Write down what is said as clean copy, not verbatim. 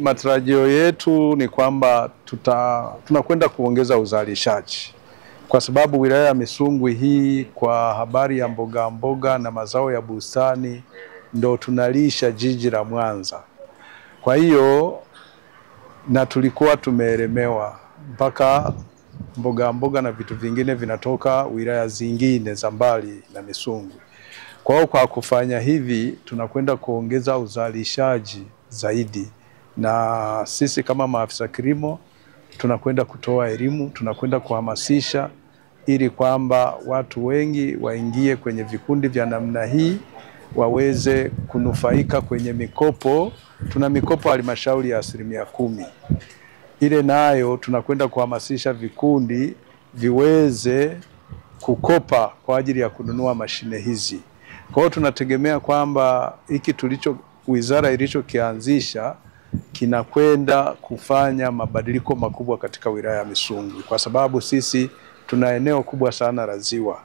Matarajio yetu ni kwamba tunakwenda kuongeza uzalishaji, kwa sababu wilaya ya Misungwi hii kwa habari ya mboga mboga na mazao ya bustani ndo tunalisha jiji la Mwanza. Kwa hiyo na tulikuwa tumeelemewa mpaka mboga mboga na vitu vingine vinatoka wilaya zingine za mbali na Misungwi. Kwa kufanya hivi tunakwenda kuongeza uzalishaji zaidi. Na sisi kama maafisa kilimo tunakwenda kutoa elimu, tunakwenda kuhamasisha ili kwamba watu wengi waingie kwenye vikundi vya namna hii waweze kunufaika kwenye mikopo. Tuna mikopo halmashauri ya 10%. Ile nayo tunakwenda kuhamasisha vikundi viweze kukopa kwa ajili ya kununua mashine hizi. Kwa hiyo tunategemea kwamba hiki wizara ilichokianzisha kinakwenda kufanya mabadiliko makubwa katika wilaya ya Misungwi, kwa sababu sisi tuna eneo kubwa sana la ziwa.